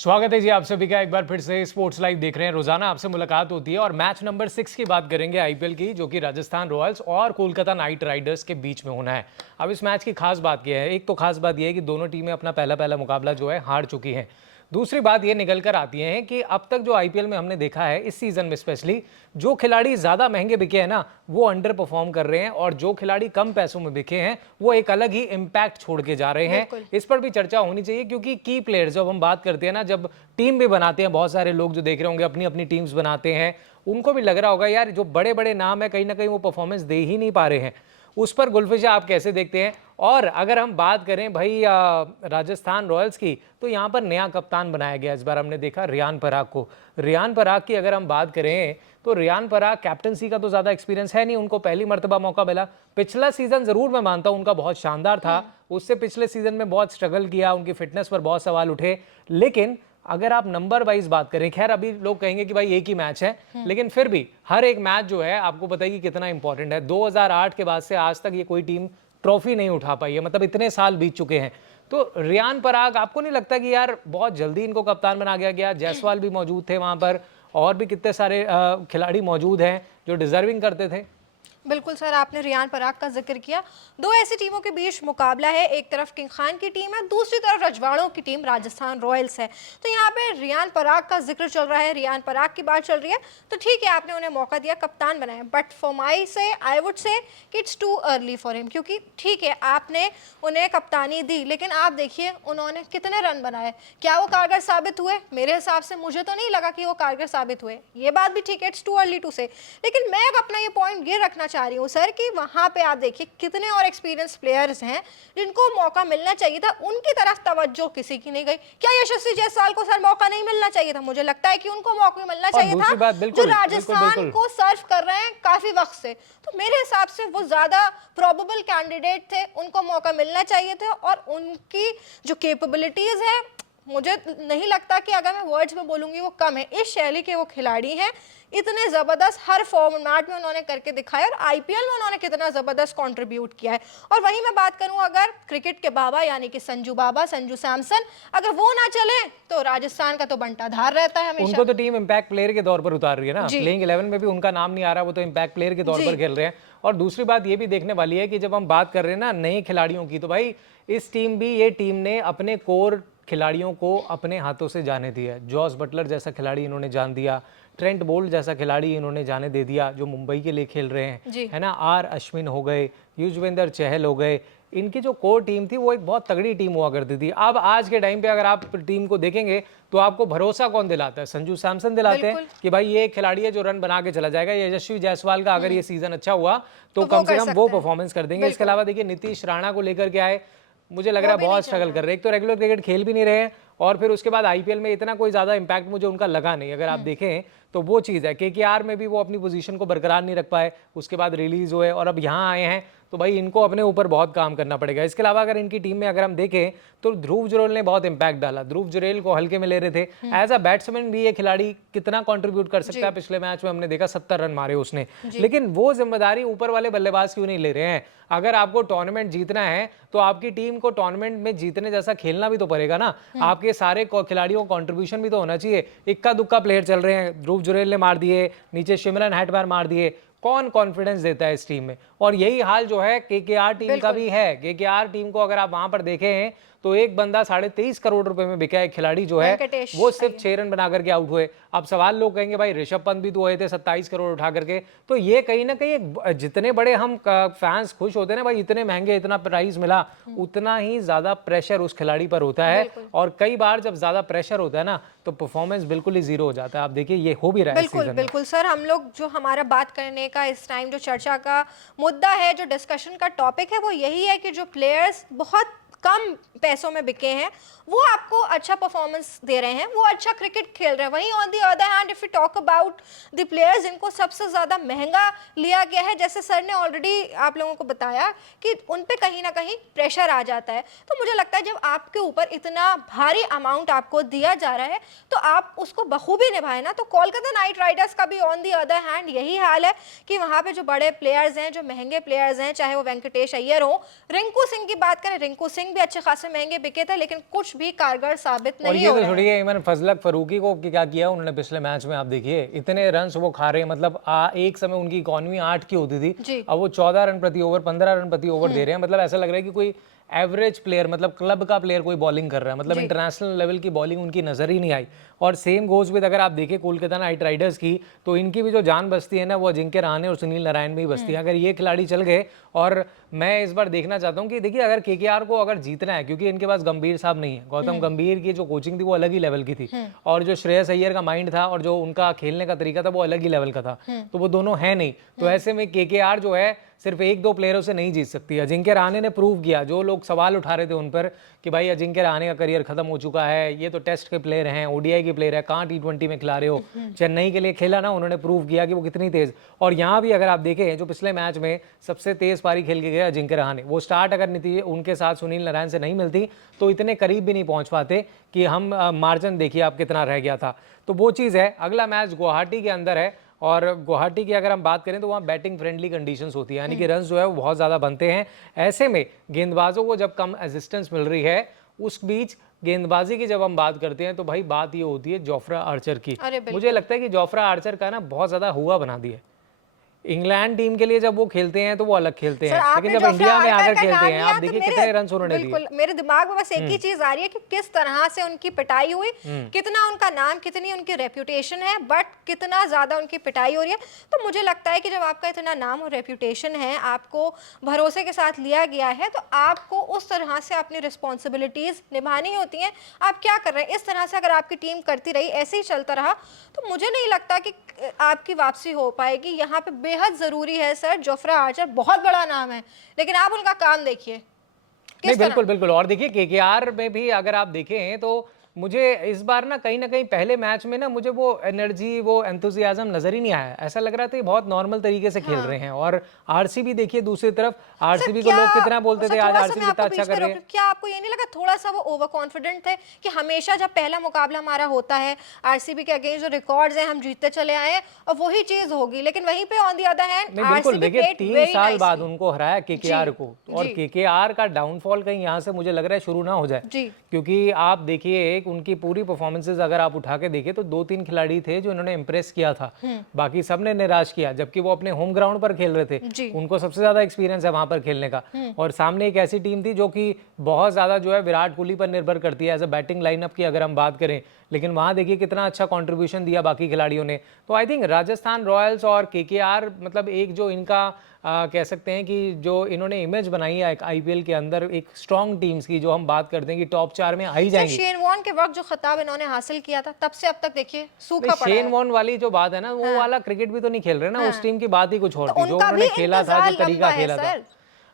स्वागत है जी आप सभी का एक बार फिर से स्पोर्ट्स लाइव देख रहे हैं। रोजाना आपसे मुलाकात होती है और मैच नंबर 6 की बात करेंगे आईपीएल की, जो कि राजस्थान रॉयल्स और कोलकाता नाइट राइडर्स के बीच में होना है। अब इस मैच की खास बात यह है, एक तो खास बात यह है कि दोनों टीमें अपना पहला पहला मुकाबला जो है हार चुकी हैं। दूसरी बात ये निकल कर आती है कि अब तक जो आईपीएल में हमने देखा है इस सीजन में स्पेशली, जो खिलाड़ी ज्यादा महंगे बिके हैं ना वो अंडर परफॉर्म कर रहे हैं, और जो खिलाड़ी कम पैसों में बिके हैं वो एक अलग ही इंपैक्ट छोड़ के जा रहे हैं। इस पर भी चर्चा होनी चाहिए, क्योंकि की प्लेयर्स जब हम बात करते हैं ना, जब टीम भी बनाते हैं, बहुत सारे लोग जो देख रहे होंगे अपनी अपनी टीम्स बनाते हैं, उनको भी लग रहा होगा यार जो बड़े बड़े नाम है कहीं ना कहीं वो परफॉर्मेंस दे ही नहीं पा रहे हैं। उस पर गुलफिशा आप कैसे देखते हैं? और अगर हम बात करें भाई राजस्थान रॉयल्स की, तो यहाँ पर नया कप्तान बनाया गया। इस बार हमने देखा रियान पराग को। रियान पराग की अगर हम बात करें तो रियान पराग कैप्टनसी का तो ज़्यादा एक्सपीरियंस है नहीं, उनको पहली मर्तबा मौका मिला। पिछला सीजन ज़रूर मैं मानता हूँ उनका बहुत शानदार था, उससे पिछले सीजन में बहुत स्ट्रगल किया, उनकी फिटनेस पर बहुत सवाल उठे। लेकिन अगर आप नंबर वाइज बात करें, खैर अभी लोग कहेंगे कि भाई एक ही मैच है, लेकिन फिर भी हर एक मैच जो है आपको पता है कि कितना इंपॉर्टेंट है। 2008 के बाद से आज तक ये कोई टीम ट्रॉफी नहीं उठा पाई है, मतलब इतने साल बीत चुके हैं। तो रियान पराग, आपको नहीं लगता कि यार बहुत जल्दी इनको कप्तान बना गया? जायसवाल भी मौजूद थे वहां पर, और भी कितने सारे खिलाड़ी मौजूद हैं जो डिजर्विंग करते थे। बिल्कुल सर, आपने रियान पराग का जिक्र किया। दो ऐसी टीमों के बीच मुकाबला है, एक तरफ किंग खान की टीम है, दूसरी तरफ रजवाड़ों की टीम राजस्थान रॉयल्स है। तो यहाँ पे रियान पराग का जिक्र चल रहा है, रियान पराग की बात चल रही है, तो ठीक है आपने उन्हें मौका दिया, कप्तान बनाया, बट फॉर माई से I would say it's too early for him. क्योंकि ठीक है आपने उन्हें कप्तानी दी, लेकिन आप देखिए उन्होंने कितने रन बनाए, क्या वो कारगर साबित हुए? मेरे हिसाब से मुझे तो नहीं लगा कि वो कारगर साबित हुए। ये बात भी ठीक है, इट्स टू अर्ली टू से। लेकिन मैं अपना ये पॉइंट ये रखना चाह रही हूँ सर कि वहां पे आप देखिए कितने और एक्सपीरियंस प्लेयर्स हैं जिनको मौका मिलना चाहिए था, उनकी तरफ तवज्जो किसी की नहीं गई। क्या यशस्वी जायसवाल को सर मौका नहीं मिलना चाहिए था? मुझे लगता है कि उनको मौका मिलना चाहिए था, जो राजस्थान को सर्व कर रहे हैं काफी वक्त से। तो मेरे हिसाब से वो ज्यादा प्रोबेबल कैंडिडेट थे, उनको मौका मिलना चाहिए था। और उनकी जो कैपेबिलिटीज है, मुझे नहीं लगता कि अगर मैं वर्ड्स में बोलूंगी वो कम है। इस शैली के वो खिलाड़ी हैं, इतने जबरदस्त हर फॉर्मेट में उन्होंने करके दिखाया, और आईपीएल में उन्होंने कितना जबरदस्त कंट्रीब्यूट किया है। और वहीं मैं बात करूं अगर क्रिकेट के बाबा यानी कि संजू सैमसन, अगर वो ना चले तो राजस्थान का तो बंटाधार रहता है हमेशा। उनको तो टीम इम्पैक्ट प्लेयर के तौर पर उतार रही है ना, प्लेइंग 11 में भी उनका नाम नहीं आ रहा, वो तो इम्पैक्ट प्लेयर के तौर पर खेल रहे हैं। और दूसरी बात ये भी देखने वाली है कि जब हम बात कर रहे हैं ना नए खिलाड़ियों की, तो भाई इस टीम भी, ये टीम ने अपने कोर खिलाड़ियों को अपने हाथों से जाने दिया। जॉस बटलर जैसा खिलाड़ी इन्होंने जान दिया, ट्रेंट बोल्ट जैसा खिलाड़ी इन्होंने जाने दे दिया जो मुंबई के लिए खेल रहे हैं, है ना। आर अश्विन हो गए, युजवेंद्र चहल हो गए, इनकी जो कोर टीम थी वो एक बहुत तगड़ी टीम हुआ करती थी। अब आज के टाइम पे अगर आप टीम को देखेंगे तो आपको भरोसा कौन दिलाता है? संजू सैमसन दिलाते हैं कि भाई ये खिलाड़ी है जो रन बना के चला जाएगा। यशस्वी जायसवाल का अगर ये सीजन अच्छा हुआ तो कम से कम वो परफॉर्मेंस कर देंगे। इसके अलावा देखिए नीतीश राणा को लेकर के आए, मुझे लग रहा है बहुत स्ट्रगल कर रहे हैं। एक तो रेगुलर क्रिकेट खेल भी नहीं रहे हैं, और फिर उसके बाद आईपीएल में इतना कोई ज्यादा इंपैक्ट मुझे उनका लगा नहीं। अगर आप देखें तो वो चीज़ है, केकेआर में भी वो अपनी पोजीशन को बरकरार नहीं रख पाए, उसके बाद रिलीज हुए और अब यहाँ आए हैं, तो भाई इनको अपने ऊपर बहुत काम करना पड़ेगा। इसके अलावा अगर इनकी टीम में अगर हम देखें तो ध्रुव जुरैल ने बहुत इंपैक्ट डाला। ध्रुव जुरैल को हल्के में ले रहे थे, एज अ बैट्समैन भी ये खिलाड़ी कितना कंट्रीब्यूट कर सकता है। पिछले मैच में हमने देखा 70 रन मारे उसने, लेकिन वो जिम्मेदारी ऊपर वाले बल्लेबाज क्यों नहीं ले रहे हैं? अगर आपको टूर्नामेंट जीतना है तो आपकी टीम को टूर्नामेंट में जीतने जैसा खेलना भी तो पड़ेगा ना। आपके सारे खिलाड़ियों को कंट्रीब्यूशन भी तो होना चाहिए। इक्का दुक्का प्लेयर चल रहे हैं, ध्रुव जुरैल ने मार दिए, नीचे शिमरन हैटमेयर मार दिए, कौन कॉन्फिडेंस देता है इस टीम में? और यही हाल जो है केकेआर टीम का भी है। केकेआर टीम को अगर आप वहां पर देखें तो एक बंदा 23.5 करोड़ रुपए में बिका है, खिलाड़ी जो है वो सिर्फ 6 रन बना करके आउट हुए। अब सवाल लोग कहेंगे भाई ऋषभ पंत भी तो हुए थे 27 करोड़ उठा करके। तो ये कहीं ना कहीं जितने बड़े हम फैंस खुश होते हैं ना, भाई इतने महंगे इतना प्राइस मिला, उतना ही ज्यादा प्रेशर उस खिलाड़ी पर होता है। और कई बार जब ज्यादा प्रेशर होता है ना तो परफॉर्मेंस बिल्कुल ही जीरो हो जाता है। आप देखिए ये हो भी रहा है। बिल्कुल बिल्कुल सर, हम लोग जो हमारा बात करने का इस टाइम जो चर्चा का मुद्दा है, जो डिस्कशन का टॉपिक है, वो यही है कि जो प्लेयर्स बहुत कम पैसों में बिके हैं वो आपको अच्छा परफॉर्मेंस दे रहे हैं, वो अच्छा क्रिकेट खेल रहे हैं। वहीं on the other hand if you talk about the players जिनको सबसे ज़्यादा महंगा लिया गया है, जैसे सर ने ऑलरेडी आप लोगों को बताया कि उन पे कहीं ना कहीं प्रेशर आ जाता है। तो मुझे लगता है जब आपके ऊपर इतना भारी अमाउंट आपको दिया जा रहा है तो आप उसको बखूबी निभाए ना। तो कोलकाता नाइट राइडर्स का भी ऑन दी अदर हैंड यही हाल है कि वहाँ पे जो बड़े प्लेयर्स हैं, जो महंगे प्लेयर्स हैं, चाहे वो वेंकटेश अय्यर हो, रिंकू सिंह की बात करें, रिंकू सिंह स्पिन भी अच्छे खासे महंगे बिके थे, लेकिन कुछ भी कारगर साबित और नहीं ये हो तो रहे हैं। छोड़िए, इमन फजलक फरूकी को क्या किया उन्होंने पिछले मैच में, आप देखिए इतने रन वो खा रहे हैं, मतलब एक समय उनकी इकॉनमी 8 की होती थी, जी। अब वो 14 रन प्रति ओवर, 15 रन प्रति ओवर दे रहे हैं। मतलब ऐसा लग रहा है कि कोई एवरेज प्लेयर, मतलब क्लब का प्लेयर कोई बॉलिंग कर रहा है, मतलब जी। इंटरनेशनल लेवल की बॉलिंग उनकी नजर ही नहीं आई। और सेम गोज विद, अगर आप देखें कोलकाता नाइट राइडर्स की, तो इनकी भी जो जान बसती है ना वो अजिंक्य रहाणे और सुनील नारायण में ही बसती है। अगर ये खिलाड़ी चल गए, और मैं इस बार देखना चाहता हूँ कि देखिए अगर केकेआर को अगर जीतना है, क्योंकि इनके पास गंभीर साहब नहीं है, गौतम गंभीर की जो कोचिंग थी वो अलग ही लेवल की थी, और जो श्रेयस अय्यर का माइंड था और जो उनका खेलने का तरीका था वो अलग ही लेवल का था, तो वो दोनों है नहीं। तो ऐसे में केकेआर जो है सिर्फ एक दो प्लेयरों से नहीं जीत सकती। अजिंक्य रहाणे ने प्रूव किया, जो लोग सवाल उठा रहे थे उन पर कि भाई अजिंक्य रहाणे का करियर खत्म हो चुका है, ये तो टेस्ट के प्लेयर हैं, ओडीआई के प्लेयर है, कहाँ T20 में खिला रहे हो। चेन्नई के लिए खेला ना, उन्होंने प्रूव किया कि वो कितनी तेज। और यहाँ भी अगर आप देखें, जो पिछले मैच में सबसे तेज पारी खेल के गए अजिंक्य रहाणे, वो स्टार्ट अगर नीति उनके साथ सुनील नारायण से नहीं मिलती तो इतने करीब भी नहीं पहुंच पाते कि हम मार्जिन देखिए आप कितना रह गया था। तो वो चीज़ है। अगला मैच गुवाहाटी के अंदर है, और गुवाहाटी की अगर हम बात करें तो वहाँ बैटिंग फ्रेंडली कंडीशंस होती है, यानी कि रन्स जो है वो बहुत ज़्यादा बनते हैं। ऐसे में गेंदबाजों को जब कम असिस्टेंस मिल रही है, उस बीच गेंदबाजी की जब हम बात करते हैं तो भाई बात ये होती है जोफ्रा आर्चर की। मुझे लगता है कि जोफ्रा आर्चर का ना बहुत ज़्यादा हुआ बना दिया। इंग्लैंड टीम के लिए जब वो खेलते हैं तो वो अलग खेलते हैं, लेकिन जब इंडिया में आकर खेलते हैं, आप देखिए कितने रन उन्होंने दिए। बिल्कुल मेरे दिमाग में बस एक ही चीज आ रही है कि किस तरह से उनकी पिटाई हुई, कितना उनका नाम, कितनी उनकी रेप्यूटेशन है, बट कितना ज्यादा उनकी पिटाई हो रही है। तो मुझे लगता है कि जब आपका इतना नाम और रेप्यूटेशन है, आपको भरोसे के साथ लिया गया है, तो आपको उस तरह से अपनी रिस्पॉन्सिबिलिटीज निभानी होती हैं। आप क्या कर रहे हैं? इस तरह से अगर आपकी टीम करती रही, ऐसे ही चलता रहा, तो मुझे नहीं लगता कि आपकी वापसी हो पाएगी। यहाँ पे बेहद जरूरी है सर। जोफ्रा आर्चर बहुत बड़ा नाम है, लेकिन आप उनका काम देखिए। नहीं, बिल्कुल बिल्कुल। और देखिए केकेआर में भी अगर आप देखें तो मुझे इस बार ना कहीं पहले मैच में ना मुझे वो एनर्जी, वो एंथुसियाज्म नजर ही नहीं आया। ऐसा लग रहा था बहुत नॉर्मल तरीके से खेल रहे हैं। और आरसीबी देखिए दूसरी तरफ, आरसीबी को लोग कितना बोलते थे आज आरसीबी कितना अच्छा कर रही है। क्या आपको ये नहीं लगा थोड़ा सा वो ओवर कॉन्फिडेंट थे कि हमेशा जब पहला मुकाबला हमारा होता है आरसीबी के अगेंस्ट, जो रिकॉर्ड्स हैं हम जीतते चले आए हैं और वही चीज होगी, लेकिन वहीं पे ऑन द अदर हैंड बिल्कुल देखिए 3 साल बाद उनको हराया केकेआर को, और केकेआर का डाउनफॉल कहीं यहाँ से मुझे लग रहा है शुरू ना हो जाए, क्योंकि आप देखिए उनकी पूरी परफॉर्मेंसेस अगर आप उठा के देखें तो 2-3 खिलाड़ी थे जो इन्होंने इंप्रेस किया था, बाकी सबने निराश किया, जबकि वो अपने होम ग्राउंड पर खेल रहे थे, उनको सबसे ज्यादा एक्सपीरियंस है वहां पर खेलने का। और सामने एक ऐसी टीम थी जो कि बहुत ज्यादा जो है विराट कोहली पर निर्भर करती है एज अ बैटिंग लाइनअप की अगर हम बात करें, लेकिन वहां देखिए कितना अच्छा कंट्रीब्यूशन दिया बाकी खिलाड़ियों ने। तो आई थिंक राजस्थान रॉयल्स और केकेआर, मतलब एक जो इनका कह सकते हैं कि जो इन्होंने इमेज बनाई है आईपीएल के अंदर एक स्ट्रॉन्ग टीम्स की, जो हम बात करते हैं कि टॉप 4 में आई जाएंगी। शेन वॉर्न के वक्त जो खिताब इन्होंने हासिल किया था, तब से अब तक देखिए सूखा पड़ा है। शेन वॉर्न वाली जो बात है ना, वो वाला क्रिकेट भी तो नहीं खेल रहे ना, उस टीम की बात ही कुछ और थी, जो उन्होंने खेला था, जो तरीका खेला था।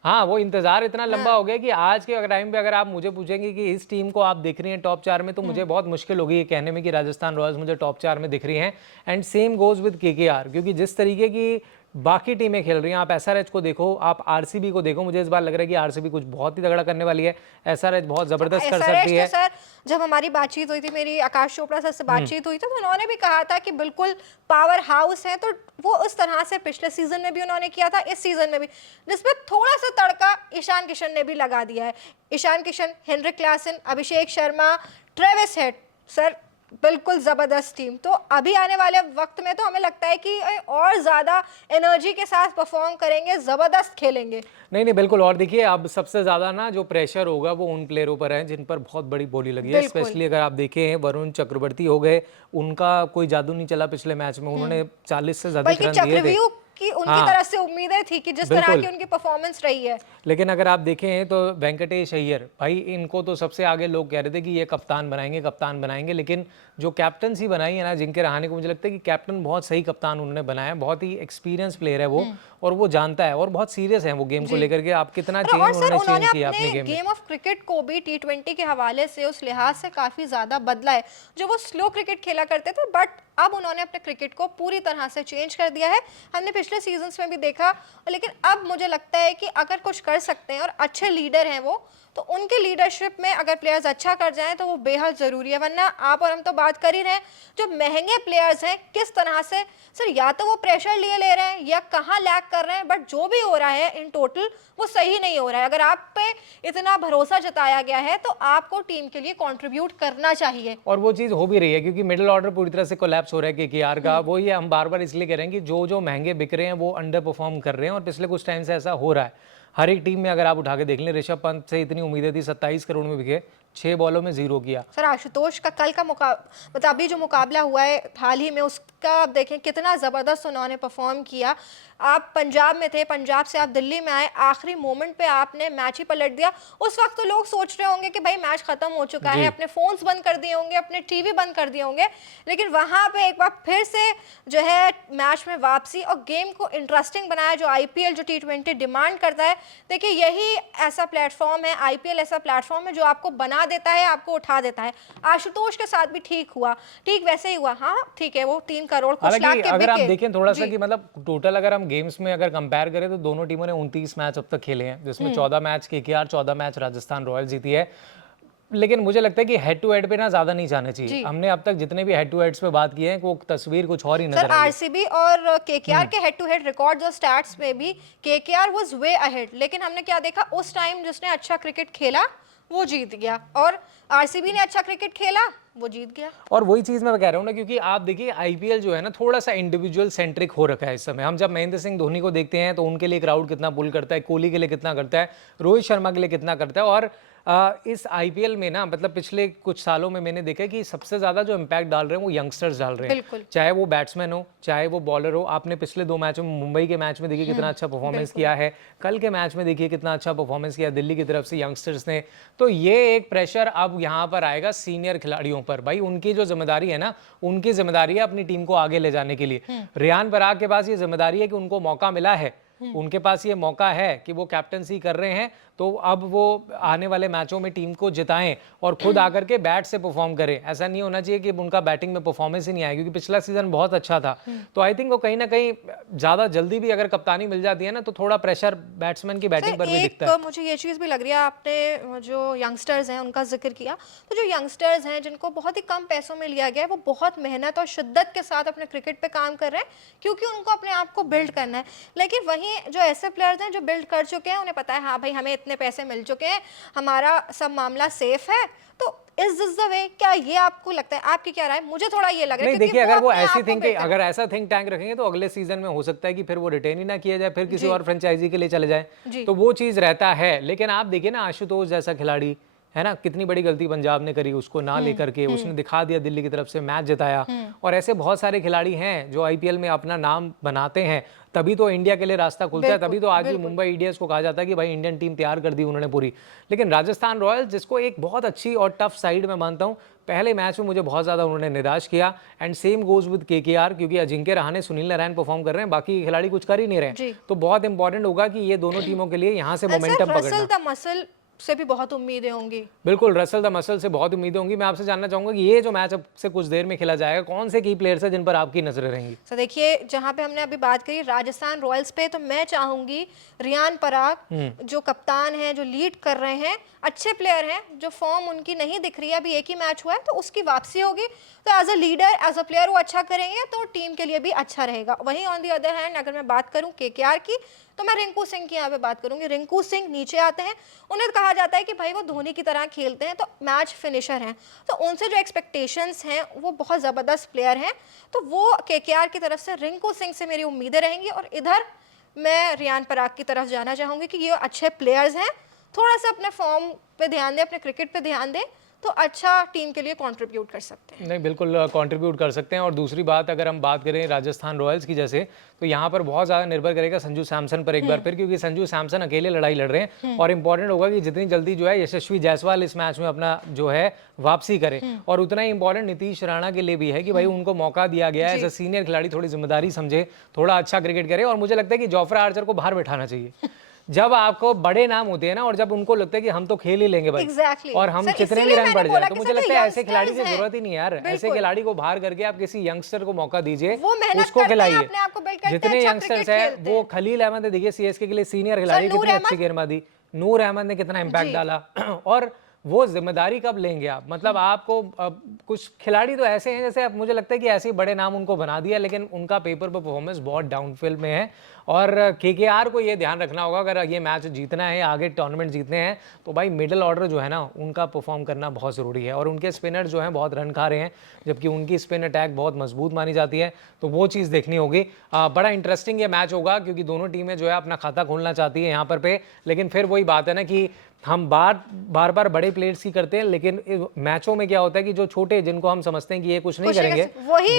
हाँ, वो इंतजार इतना लंबा हो गया कि आज के टाइम पे अगर आप मुझे पूछेंगे कि इस टीम को आप देख रही हैं टॉप 4 में, तो मुझे बहुत मुश्किल होगी ये कहने में कि राजस्थान रॉयल्स मुझे टॉप 4 में दिख रही हैं। And same goes with KKR, क्योंकि जिस तरीके की बाकी टीमें खेल रही हैं, आप एसआरएच को देखो, आप आरसीबी को देखो, मुझे इस बार लग रहा है कि आरसीबी कुछ बहुत ही तगड़ा करने वाली है, एसआरएच बहुत जबरदस्त कर सकती है। सर जब हमारी बातचीत हुई थी, मेरी आकाश चोपड़ा सर से बातचीत हुई थी, तो उन्होंने भी कहा था कि बिल्कुल पावर हाउस है, तो वो उस तरह से पिछले सीजन में भी उन्होंने किया था, इस सीजन में भी, जिसमें थोड़ा सा तड़का ईशान किशन ने भी लगा दिया है। Ishan Kishan, Heinrich Klaasen, Abhishek Sharma, Travis head, sir बिल्कुल जबरदस्त टीम। तो अभी आने वाले वक्त में तो हमें लगता है कि और ज्यादा एनर्जी के साथ परफॉर्म करेंगे, जबरदस्त खेलेंगे। नहीं बिल्कुल। और देखिए अब सबसे ज्यादा ना जो प्रेशर होगा वो उन प्लेयरों पर है जिन पर बहुत बड़ी बॉडी लगी है। स्पेशली अगर आप देखें वरुण चक्रवर्ती हो गए, उनका कोई जादू नहीं चला पिछले मैच में, उन्होंने 40 से ज्यादा रन दिए थे कि उनकी तरफ से उम्मीदें थी कि जिस तरह की उनकी परफॉर्मेंस रही है। लेकिन अगर आप देखें तो वेंकटेश अय्यर भाई, इनको तो सबसे आगे लोग कह रहे थे कि ये कप्तान बनाएंगे, लेकिन जो कैप्टनसी बनाई है ना अजिंक्य रहाणे को, मुझे लगता है कि कैप्टन बहुत सही कप्तान उन्होंने बनाया। बहुत ही एक्सपीरियंस प्लेयर है वो, और वो जानता है और बहुत सीरियस है वो गेम को लेकर के। आप कितना चेंज उन्होंने किया अपने गेम ऑफ क्रिकेट को भी T20 के हवाले से उस लिहाज से काफी ज्यादा बदला है। जो वो स्लो क्रिकेट खेला करते थे, बट अब उन्होंने अपने क्रिकेट को पूरी तरह से चेंज कर दिया है। हमने पिछले सीजन्स में भी देखा, लेकिन अब मुझे लगता है कि अगर कुछ कर सकते हैं और अच्छे लीडर हैं वो, तो उनके लीडरशिप में अगर प्लेयर्स अच्छा कर जाएं तो वो बेहद ज़रूरी है। वरना आप और हम तो बात कर ही रहे हैं, जो महंगे प्लेयर्स हैं किस तरह से सर या तो वो प्रेशर लिए ले रहे हैं या कहाँ लैग कर रहे हैं, बट जो भी हो रहा है इन टोटल वो सही नहीं हो रहा है। अगर आप पे इतना भरोसा जताया गया है तो आपको टीम के लिए कंट्रीब्यूट करना चाहिए, और वो चीज़ हो भी रही है क्योंकि मिडिल ऑर्डर पूरी तरह से कोलैप्स हो रहा है केकेआर का। वो ये हम बार बार इसलिए कह रहे हैं कि जो जो महंगे बिक रहे हैं वो अंडर परफॉर्म कर रहे हैं, और पिछले कुछ टाइम से ऐसा हो रहा है। हर एक टीम में अगर आप उठा के देख लें, ऋषभ पंत से इतनी उम्मीदें थी, 27 करोड़ में बिके, 6 बॉलों में 0 किया। सर आशुतोष का कल का मतलब अभी जो मुकाबला हुआ है हाल ही में, उसका आप देखें कितना ज़बरदस्त उन्होंने परफॉर्म किया। आप पंजाब में थे, पंजाब से आप दिल्ली में आए, आखिरी मोमेंट पे आपने मैच ही पलट दिया। उस वक्त तो लोग सोच रहे होंगे कि भाई मैच खत्म हो चुका है, अपने फोन्स बंद कर दिए होंगे, अपने टीवी बंद कर दिए होंगे, लेकिन वहां पे एक बार फिर से जो है मैच में वापसी और गेम को इंटरेस्टिंग बनाया, जो आईपीएल जो T20 डिमांड करता है। देखिए यही ऐसा प्लेटफॉर्म है, आईपीएल ऐसा प्लेटफॉर्म है जो आपको बना देता है, आपको उठा देता है। आशुतोष के साथ भी ठीक हुआ, ठीक वैसे ही हुआ। हाँ ठीक है, वो 3 करोड़ कुछ लाख हालांकि के अगर आप बिके। देखें थोड़ा सा कि मतलब टोटल अगर हम गेम्स में अगर कंपेयर करें तो दोनों टीमों ने 29 मैच अब तक खेले हैं, जिसमें 14 match KKR, 14 match Rajasthan Royals जीती है। लेकिन मुझे लगता है कि हेड टू हेड पे ना ज्यादा नहीं जाने चाहिए। हमने अब तक जितने भी हेड टू हेड्स पे बात की है वो तस्वीर कुछ और ही नजर सर आई है। आरसीबी और केकेआर के हेड टू हेड रिकॉर्ड और स्टैट्स में भी केकेआर वाज वे अहेड, लेकिन हमने क्या देखा, उस टाइम जिसने अच्छा क्रिकेट खेला वो जीत गया, और आरसीबी ने अच्छा क्रिकेट खेला वो जीत गया। और वही चीज मैं कह रहा हूँ ना, क्योंकि आप देखिए आईपीएल जो है ना थोड़ा सा इंडिविजुअल सेंट्रिक हो रखा है इस समय। हम जब महेंद्र सिंह धोनी को देखते हैं तो उनके लिए क्राउड कितना पुल करता है, कोहली के लिए कितना करता है, रोहित शर्मा के लिए कितना करता है। और इस आईपीएल में ना मतलब पिछले कुछ सालों में मैंने देखा कि सबसे ज्यादा जो इम्पैक्ट डाल रहे हैं वो यंगस्टर्स डाल रहे हैं, बिल्कुल। चाहे वो बैट्समैन हो चाहे वो बॉलर हो। आपने पिछले 2 मैचों में मुंबई के मैच में देखिए कितना अच्छा परफॉर्मेंस किया है, कल के मैच में देखिए कितना अच्छा परफॉर्मेंस किया दिल्ली की तरफ से यंगस्टर्स ने। तो ये एक प्रेशर अब यहाँ पर आएगा सीनियर खिलाड़ियों पर। भाई उनकी जो जिम्मेदारी है ना, उनकी जिम्मेदारी है अपनी टीम को आगे ले जाने के लिए। रियान पराग के पास ये जिम्मेदारी है कि उनको मौका मिला है, उनके पास ये मौका है कि वो कैप्टनसी कर रहे हैं, तो अब वो आने वाले मैचों में टीम को जिताएं और खुद आकर के बैट से परफॉर्म करें। ऐसा नहीं होना चाहिए कि उनका बैटिंग में परफॉर्मेंस ही नहीं आया, क्योंकि पिछला सीजन बहुत अच्छा था। तो आई थिंक वो कहीं ना कहीं ज्यादा जल्दी भी अगर कप्तानी मिल जाती है ना तो थोड़ा प्रेशर बैट्समैन की बैटिंग पर भी दिखता है। मुझे ये चीज़ भी लग रही है, आपने जो यंगस्टर्स हैं उनका जिक्र किया, तो जो यंगस्टर्स हैं जिनको बहुत ही कम पैसों में लिया गया है, वो बहुत मेहनत और शिद्दत के साथ अपने क्रिकेट पे काम कर रहे हैं, क्योंकि उनको अपने आप को बिल्ड करना है। लेकिन वहीं जो ऐसे प्लेयर्स हैं जो बिल्ड कर चुके हैं, उन्हें पता है हाँ भाई हमें इतने पैसे मिल चुके हैं, हमारा सब मामला सेफ है, तो इज दिस द वे? क्या ये आपको लगता है? आपकी क्या राय? मुझे थोड़ा ये लग रहा है नहीं देखिए, अगर वो ऐसी थिंकिंग, अगर अगर ऐसा थिंक टैंक रखेंगे तो अगले सीजन में हो सकता है कि फिर वो रिटेन ही ना किया जाए, फिर किसी और फ्रेंचाइजी के लिए चले जाए, तो वो चीज रहता है। लेकिन आप देखिए ना आशुतोष जैसा खिलाड़ी है ना, कितनी बड़ी गलती पंजाब ने करी उसको ना लेकर के, उसने दिखा दिया दिल्ली की तरफ से मैच जिताया। और ऐसे बहुत सारे खिलाड़ी हैं जो आईपीएल में अपना नाम बनाते हैं, तभी तो इंडिया के लिए रास्ता खुलता है, तभी तो आज भी मुंबई इंडियंस को कहा जाता है कि भाई इंडियन टीम तैयार कर दी उन्होंने पूरी। लेकिन राजस्थान रॉयल्स, जिसको एक बहुत अच्छी और टफ साइड में मानता हूँ, पहले मैच में मुझे बहुत ज्यादा उन्होंने निराश किया। And same goes with KKR, क्योंकि अजिंक्य रहाणे, सुनील नारायण परफॉर्म कर रहे हैं, बाकी खिलाड़ी कुछ कर ही नहीं रहे। तो बहुत इंपॉर्टेंट होगा कि ये दोनों टीमों के लिए यहाँ से मोमेंटम पकड़ना। से भी बहुत उम्मीदें होंगी। बिल्कुल, रसल द मसल से बहुत उम्मीदें होंगी। मैं आपसे जानना चाहूंगा कि ये जो मैच अब से कुछ देर में खेला जाएगा, कौन से की प्लेयर्स हैं जिन पर आपकी नजरें रहेंगी? तो देखिए, जहां पे हमने अभी बात करी राजस्थान रॉयल्स पे, तो मैं चाहूंगी रियान पराग जो कप्तान हैं, जो लीड कर रहे हैं, अच्छे प्लेयर हैं, जो फॉर्म उनकी नहीं दिख रही है, अभी एक ही मैच हुआ है तो उसकी वापसी होगी, तो as a leader, as a player वो अच्छा करेंगे तो टीम के लिए भी अच्छा रहेगा। वहीं ऑन दी अदर हैंड अगर मैं बात करूं केकेआर की, तो मैं रिंकू सिंह की यहाँ पे बात करूंगी। रिंकू सिंह नीचे आते हैं, उन्हें कहा जाता है कि भाई वो धोनी की तरह खेलते हैं, तो मैच फिनिशर हैं, तो उनसे जो एक्सपेक्टेशंस हैं वो बहुत ज़बरदस्त प्लेयर हैं, तो वो केकेआर की तरफ से रिंकू सिंह से मेरी उम्मीदें रहेंगी। और इधर मैं रियान पराग की तरफ जाना चाहूँगी कि ये अच्छे प्लेयर्स हैं, थोड़ा सा अपने फॉर्म पे ध्यान दें, अपने क्रिकेट पे ध्यान दें, तो अच्छा टीम के लिए कंट्रीब्यूट कर सकते हैं। नहीं, बिल्कुल कंट्रीब्यूट कर सकते हैं। और दूसरी बात, अगर हम बात करें राजस्थान रॉयल्स की, जैसे तो यहाँ पर बहुत ज़्यादा निर्भर करेगा संजू सैमसन पर एक बार फिर, क्योंकि संजू सैमसन अकेले लड़ाई लड़ रहे हैं। और इंपॉर्टेंट होगा कि जितनी जल्दी जो है यशस्वी जायसवाल इस मैच में अपना जो है वापसी करे, और उतना ही इंपॉर्टेंट नीतीश राणा के लिए भी है कि भाई उनको मौका दिया गया है एज अ सीनियर खिलाड़ी, थोड़ी जिम्मेदारी समझे, थोड़ा अच्छा क्रिकेट करे। और मुझे लगता है कि जोफ्रा आर्चर को बाहर बैठाना चाहिए, जब आपको बड़े नाम होते हैं ना और जब उनको लगता है कि हम तो खेल ही लेंगे भाई Exactly. और हम सर, कितने भी इसीलिए रन मैंने पड़ बोला जाए, तो कि मुझे सर, लगता जो है ऐसे खिलाड़ी की youngsters हैं, जरूरत ही नहीं है यार। ऐसे बिल्कुल। खिलाड़ी को बाहर करके आप किसी यंगस्टर को मौका दीजिए, वो मेहनत उसको करते हैं, खिलाइए। अपने आप को build करते हैं, जितने अच्छा यंगस्टर्स cricket हैं खेलते वो हैं। खलील अहमद है, देखिए सीएसके के लिए सीनियर खिलाड़ी, नूर कितनी अच्छी अहमद? गेंदबाजी, नूर अहमद ने कितना इम्पैक्ट जी। डाला और वो जिम्मेदारी कब लेंगे आप? मतलब आपको कुछ खिलाड़ी तो ऐसे हैं जैसे मुझे लगता है कि ऐसे ही बड़े नाम उनको बना दिया, लेकिन उनका पेपर पर परफॉर्मेंस बहुत डाउनफिल में है। और केकेआर को ये ध्यान रखना होगा, अगर ये मैच जीतना है, आगे टूर्नामेंट जीतने हैं, तो भाई मिडिल ऑर्डर जो है ना उनका परफॉर्म करना बहुत ज़रूरी है। और उनके स्पिनर जो हैं बहुत रन खा रहे हैं, जबकि उनकी स्पिन अटैक बहुत मजबूत मानी जाती है, तो वो चीज़ देखनी होगी। बड़ा इंटरेस्टिंग ये मैच होगा क्योंकि दोनों टीमें जो है अपना खाता खोलना चाहती है यहाँ पर लेकिन फिर वही बात है ना कि हम बार बार बड़े प्लेयर्स की करते हैं, लेकिन मैचों में क्या होता है कि जो छोटे जिनको हम समझते हैं कि ये कुछ नहीं करेंगे,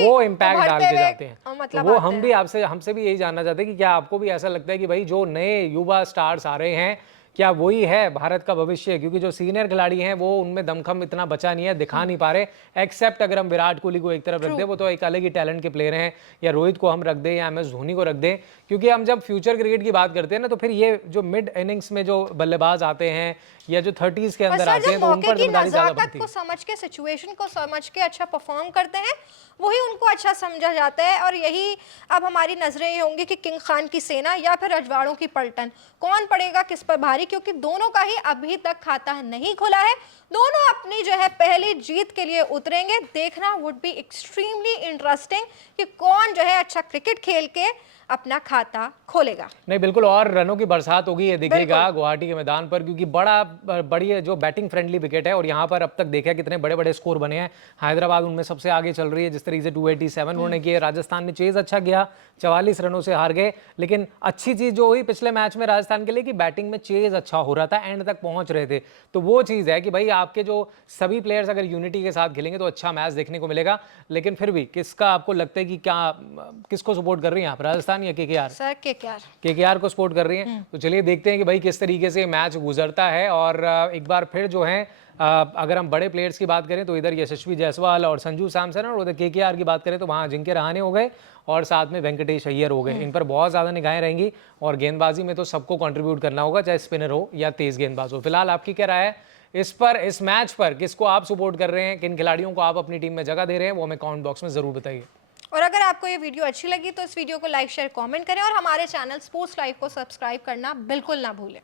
वो इम्पैक्ट डाल के जाते हैं। तो वो हमसे भी यही जानना चाहते हैं कि क्या आपको भी ऐसा लगता है कि भाई जो नए युवा स्टार्स आ रहे हैं, क्या वही है भारत का भविष्य? क्योंकि जो सीनियर खिलाड़ी हैं वो उनमें दमखम इतना बचा नहीं है, दिखा नहीं पा रहे, एक्सेप्ट अगर हम विराट कोहली को एक तरफ रख दें, वो तो एक अलग ही टैलेंट के प्लेयर हैं, या रोहित को हम रख दें या MS धोनी को रख दें। क्योंकि हम जब फ्यूचर क्रिकेट की बात करते हैं ना, तो फिर ये जो मिड इनिंग्स में जो बल्लेबाज आते हैं या जो 30s के अंदर आते हैं, तो उन पर जिम्मेदारी ज्यादा बनती है। को समझ के, सिचुएशन को समझ के अच्छा परफॉर्म करते हैं, वही उनको अच्छा समझा जाता है। और यही अब हमारी नजरें ये होंगी कि किंग खान की सेना या फिर रजवाड़ों की पलटन, कौन पड़ेगा किस पर भारी, क्योंकि दोनों का ही अभी तक खाता नहीं खुला है। दोनों अपनी जो है पहली जीत के लिए उतरेंगे। देखना वुड बी एक्सट्रीमली इंटरेस्टिंग कि कौन जो है अच्छा क्रिकेट खेल के अपना खाता खोलेगा। नहीं बिल्कुल, और रनों की बरसात होगी ये दिखेगा गुवाहाटी के मैदान पर, क्योंकि बड़ी जो बैटिंग फ्रेंडली विकेट है और यहाँ पर अब तक देखा कितने बड़े बड़े स्कोर बने हैं। हैदराबाद उनमें सबसे आगे चल रही है, जिस तरीके से 287 उन्होंने किए। राजस्थान ने चेज अच्छा किया, 44 रनों से हार गए, लेकिन अच्छी चीज जो हुई पिछले मैच में राजस्थान के लिए कि बैटिंग में चेज अच्छा हो रहा था, एंड तक पहुंच रहे थे। तो वो चीज है कि भाई आपके जो सभी प्लेयर्स अगर यूनिटी के साथ खेलेंगे तो अच्छा मैच देखने को मिलेगा। लेकिन फिर भी किसका आपको लगता है कि क्या, किसको सपोर्ट कर रही हैं आप, राजस्थान या केकेआर? सर केकेआर को सपोर्ट कर रही हैं। तो चलिए देखते हैं कि भाई किस तरीके से मैच गुजरता है। और एक बार फिर जो है अगर हम बड़े प्लेयर्स की बात करें तो इधर यशस्वी जायसवाल और संजू सैमसन, और उधर केकेआर की बात करें तो वहाँ अजिंक्य रहाणे हो गए और साथ में वेंकटेश अय्यर हो गए। इन पर बहुत ज़्यादा निगाहें रहेंगी और गेंदबाजी में तो सबको कंट्रीब्यूट करना होगा, चाहे स्पिनर हो या तेज गेंदबाज हो। फिलहाल आपकी क्या राय है इस मैच पर? किसको आप सपोर्ट कर रहे हैं, किन खिलाड़ियों को आप अपनी टीम में जगह दे रहे हैं, वो हमें कमेंट बॉक्स में जरूर बताइए। और अगर आपको ये वीडियो अच्छी लगी तो इस वीडियो को लाइक शेयर कमेंट करें और हमारे चैनल स्पोर्ट्स लाइव को सब्सक्राइब करना बिल्कुल ना भूलें।